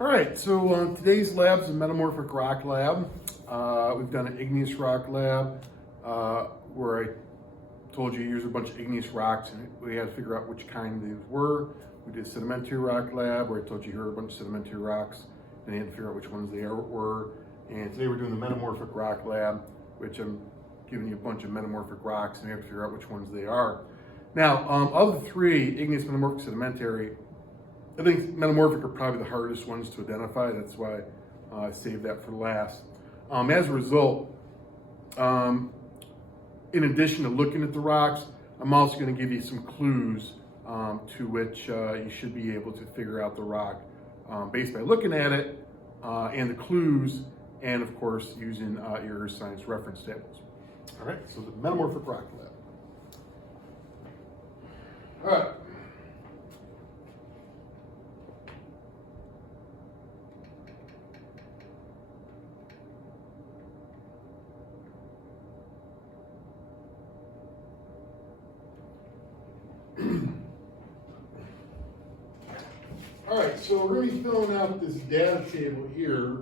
All right, so today's lab is a Metamorphic Rock Lab. We've done an igneous rock lab where I told you here's a bunch of igneous rocks and we had to figure out which kind these were. We did a sedimentary rock lab where I told you here are a bunch of sedimentary rocks and you had to figure out which ones they were. And today we're doing the Metamorphic Rock Lab, which I'm giving you a bunch of metamorphic rocks and you have to figure out which ones they are. Now, of the three, igneous, metamorphic, sedimentary, I think metamorphic are probably the hardest ones to identify. That's why I saved that for last. As a result, in addition to looking at the rocks, I'm also going to give you some clues to which you should be able to figure out the rock based by looking at it and the clues, and of course using your science reference tables. All right, so the Metamorphic Rock Lab. All right. All right, so we're going to be filling out this data table here.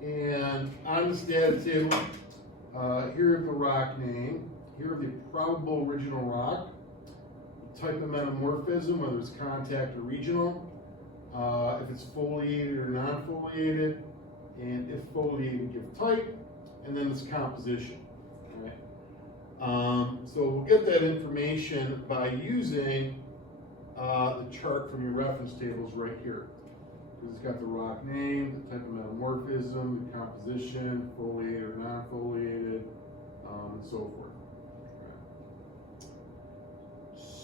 And on this data table, here is the rock name, here are the probable original rock, the type of metamorphism, whether it's contact or regional, if it's foliated or non-foliated, and if foliated, give type, and then its composition. All right. So we'll get that information by using the chart from your reference tables right here. It's got the rock name, the type of metamorphism, the composition, foliated or non-foliated, and so forth.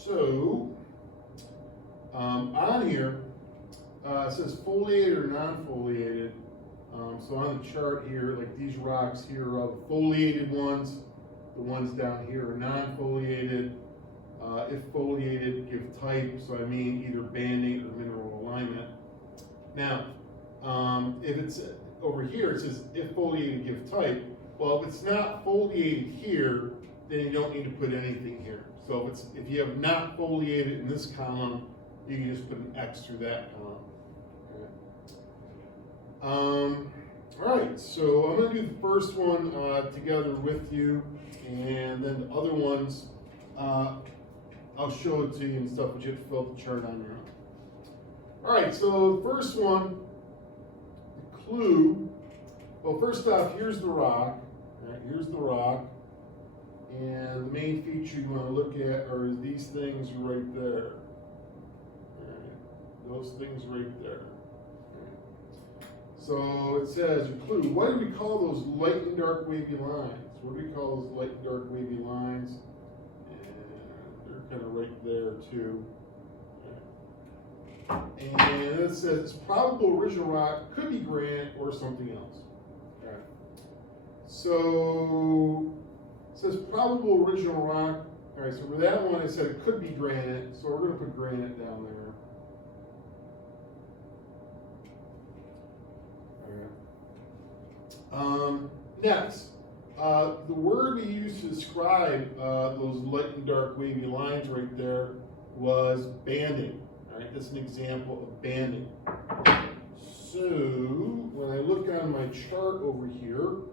So, on here, it says foliated or non-foliated. So on the chart here, like these rocks here are all the foliated ones. The ones down here are non-foliated. If foliated, give type. So I mean either banding or mineral alignment. Now, if it's over here, it says if foliated, give type. Well, if it's not foliated here, then you don't need to put anything here. So if you have not foliated in this column, you can just put an X through that column. Okay. All right, so I'm going to do the first one together with you, and then the other ones, I'll show it to you and stuff, but you have to fill out the chart on your own. All right, so the first one, the clue. Well, first off, here's the rock. All right, here's the rock. And the main feature you want to look at are these things right there. All right, those things right there. All right. So it says, a clue. What do we call those light and dark wavy lines? What do we call those light and dark wavy lines? And they're kind of right there, too. And it says probable original rock could be granite or something else. All right. So it says probable original rock. All right, so for that one, it said it could be granite. So we're going to put granite down there. All right. Next, the word we used to describe those light and dark wavy lines right there was banding. Right, that's an example of banding. So when I look on my chart over here,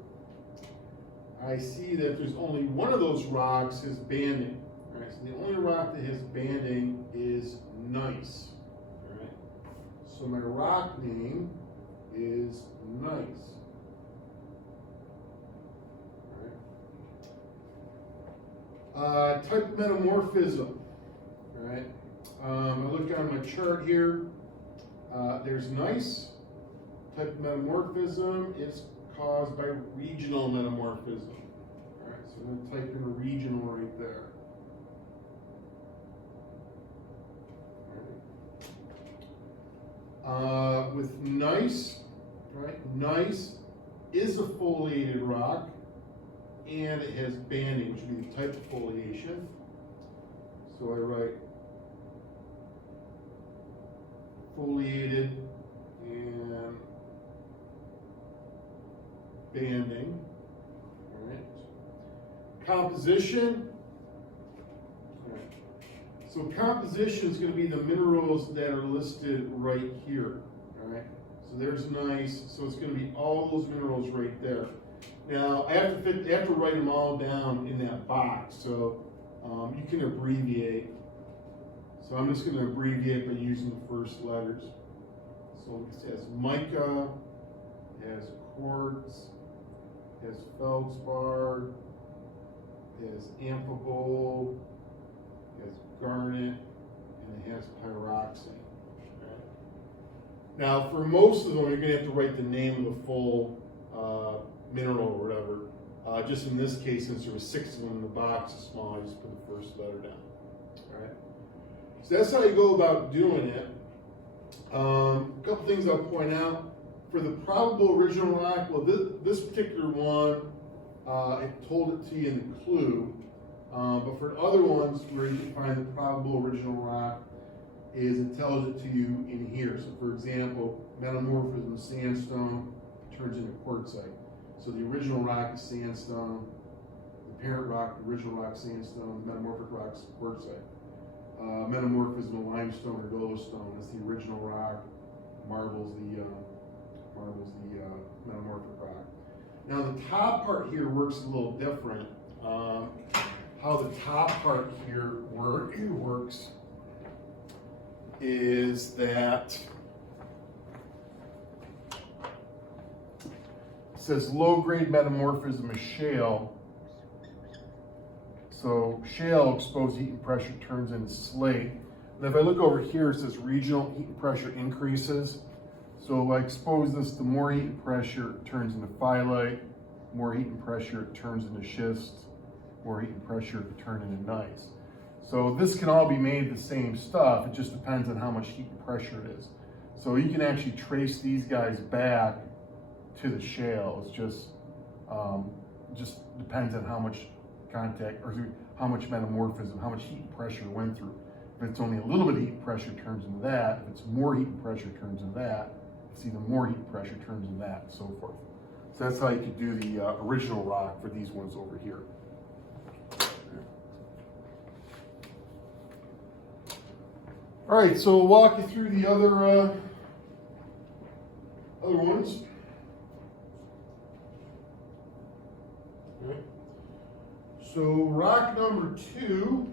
I see that there's only one of those rocks is banding. All right, so the only rock that has banding is gneiss. All right, so my rock name is gneiss. All right. Type of metamorphism. All right. I look on my chart here. There's gneiss. Type of metamorphism is caused by regional metamorphism. All right, so I'm going to type in regional right there. All right. With gneiss, right? Gneiss is a foliated rock, and it has banding, which would be the type of foliation. So I write foliated and banding. All right. Composition. All right. So composition is going to be the minerals that are listed right here. All right. So there's nice. So it's going to be all those minerals right there. Now I have to write them all down in that box. So you can abbreviate. So I'm just going to abbreviate by using the first letters. So it has mica, it has quartz, it has feldspar, it has amphibole, it has garnet, and it has pyroxene. Okay. Now, for most of them, you're going to have to write the name of the full mineral or whatever. Just in this case, since there were 6 of them in the box, it's small, I just put the first letter down. All right. So that's how you go about doing it. A couple things I'll point out. For the probable original rock, well, this particular one, it told it to you in the clue. But for other ones where you can find the probable original rock, it tells it to you in here. So for example, metamorphism of sandstone turns into quartzite. So the original rock is sandstone, the parent rock, the original rock, sandstone, the metamorphic rock is quartzite. Metamorphism of limestone or glowstone, that's the original rock. Marble's the metamorphic rock. Now the top part here works a little different. How the top part here works is that it says low-grade metamorphism of shale. So shale exposed heat and pressure turns into slate. And if I look over here, it says regional heat and pressure increases. So if I expose this to more heat and pressure, it turns into phyllite. More heat and pressure, it turns into schist. More heat and pressure, it turns into gneiss. So this can all be made the same stuff. It just depends on how much heat and pressure it is. So you can actually trace these guys back to the shale. It's just depends on how much contact, or how much metamorphism, how much heat and pressure went through. If it's only a little bit of heat and pressure, turns into that. If it's more heat and pressure, turns into that. If it's even more heat and pressure, turns into that, and so forth. So that's how you could do the original rock for these ones over here. All right, so we'll walk you through the other ones. Okay. So rock number 2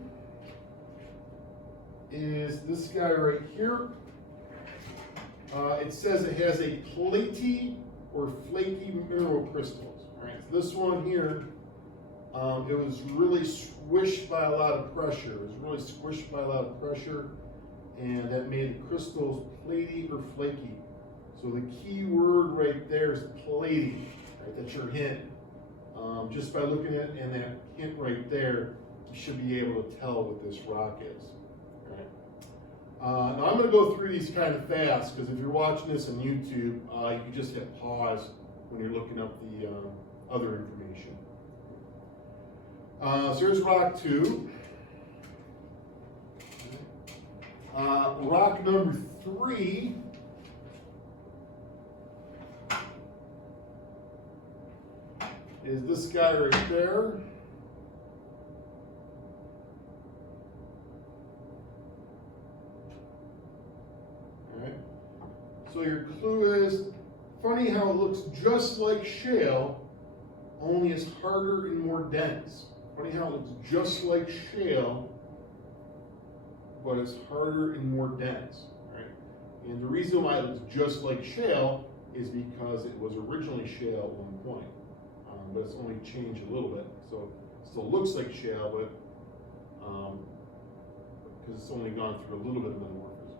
is this guy right here. It says it has a platy or flaky mineral crystals. All right, so this one here, it was really squished by a lot of pressure. And that made the crystals platy or flaky. So the key word right there is platy. Right, that's your hint. Just by looking at it and that hint right there, you should be able to tell what this rock is. Right. Now I'm going to go through these kind of fast because if you're watching this on YouTube, you can just hit pause when you're looking up the other information. So here's rock 2. Rock number 3 is this guy right there. All right. So your clue is, funny how it looks just like shale, only it's harder and more dense. Funny how it looks just like shale, but it's harder and more dense, right? And the reason why it looks just like shale is because it was originally shale at one point, but it's only changed a little bit. So it still looks like shale, but because it's only gone through a little bit of metamorphism.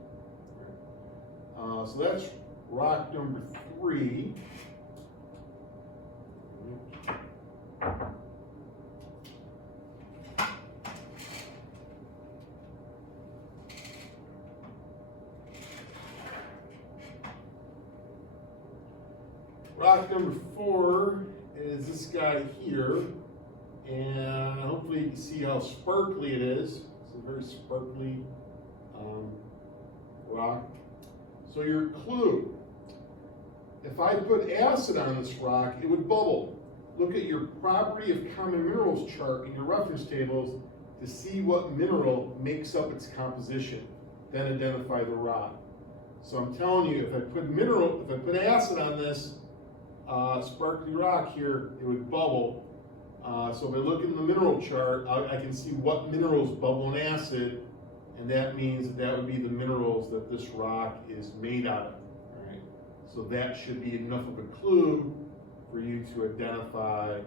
Right? So that's rock number 3. Rock number 4 is this guy here, and hopefully you can see how sparkly it is. It's a very sparkly rock. So your clue, if I put acid on this rock, it would bubble. Look at your property of common minerals chart in your reference tables to see what mineral makes up its composition, then identify the rock. So I'm telling you, if I put acid on this sparkly rock here, it would bubble. So if I look in the mineral chart, I can see what minerals bubble in acid, and that means that would be the minerals that this rock is made out of. Right? So that should be enough of a clue for you to identify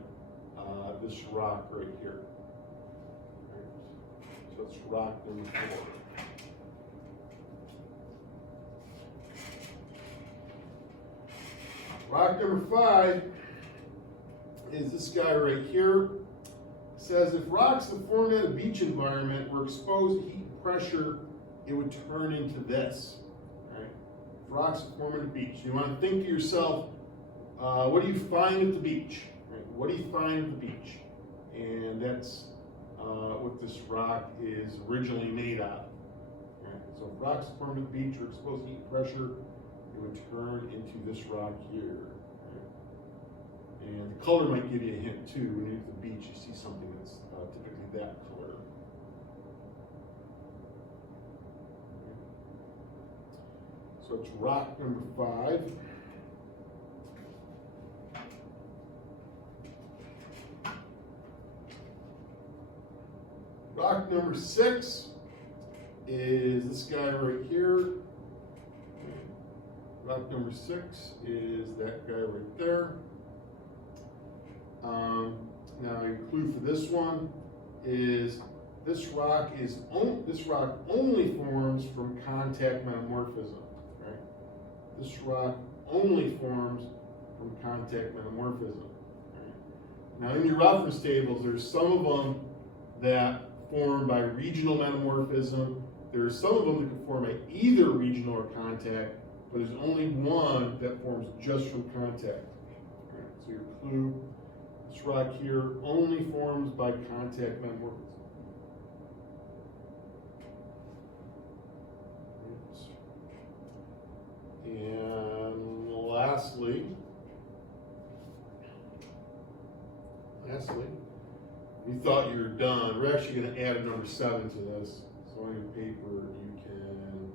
this rock right here. Right? So it's rock number 4. Rock number 5 is this guy right here. It says if rocks that formed in a beach environment were exposed to heat and pressure, it would turn into this. Right? If rocks that form in a beach, you want to think to yourself, what do you find at the beach? Right? What do you find at the beach? And that's what this rock is originally made out of. Right? So if rocks that formed at the beach were exposed to heat and pressure, it would turn into this rock here. Right? And the color might give you a hint too. When you're at the beach, you see something that's typically that color. So it's rock number 5. Rock number 6 is this guy right here. Rock number 6 is that guy right there. Now your clue for this one is this rock only forms from contact metamorphism. Right? This rock only forms from contact metamorphism. Right? Now in your reference tables, there's some of them that form by regional metamorphism. There are some of them that can form by either regional or contact, but there's only one that forms just from contact. Right, so your clue, this rock here only forms by contact metamorphism. And lastly, you thought you were done. We're actually going to add a number 7 to this. So on your paper, you can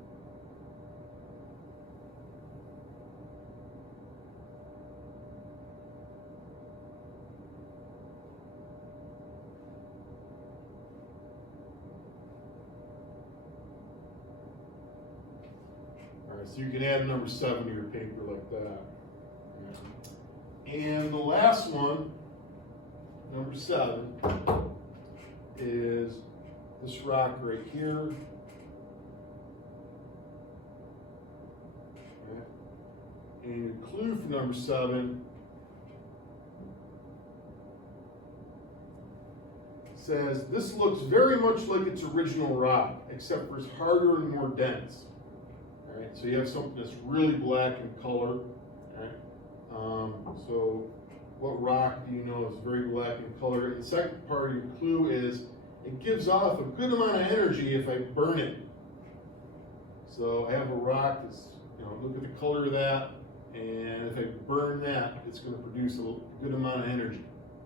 so you can add number 7 to your paper like that. And the last one, number 7, is this rock right here. Okay. And your clue for number 7 says this looks very much like its original rock, except for it's harder and more dense. All right, so you have something that's really black in color. All right. So what rock do you know is very black in color? And the second part of your clue is it gives off a good amount of energy if I burn it. So I have a rock that's, look at the color of that, and if I burn that, it's going to produce a good amount of energy.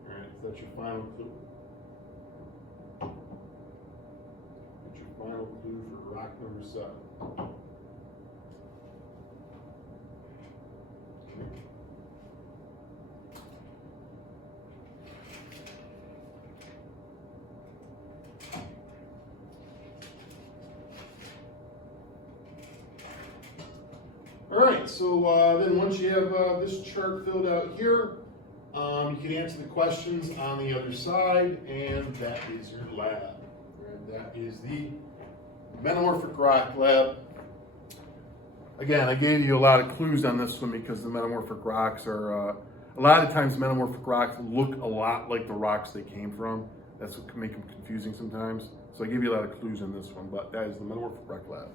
All right, so that's your final clue. That's your final clue for rock number 7. All right, so then once you have this chart filled out here, you can answer the questions on the other side, and that is your lab. And that is the Metamorphic Rock Lab. Again, I gave you a lot of clues on this one because the metamorphic rocks are, a lot of times metamorphic rocks look a lot like the rocks they came from. That's what can make them confusing sometimes. So I gave you a lot of clues on this one, but that is the Metamorphic Rock Lab.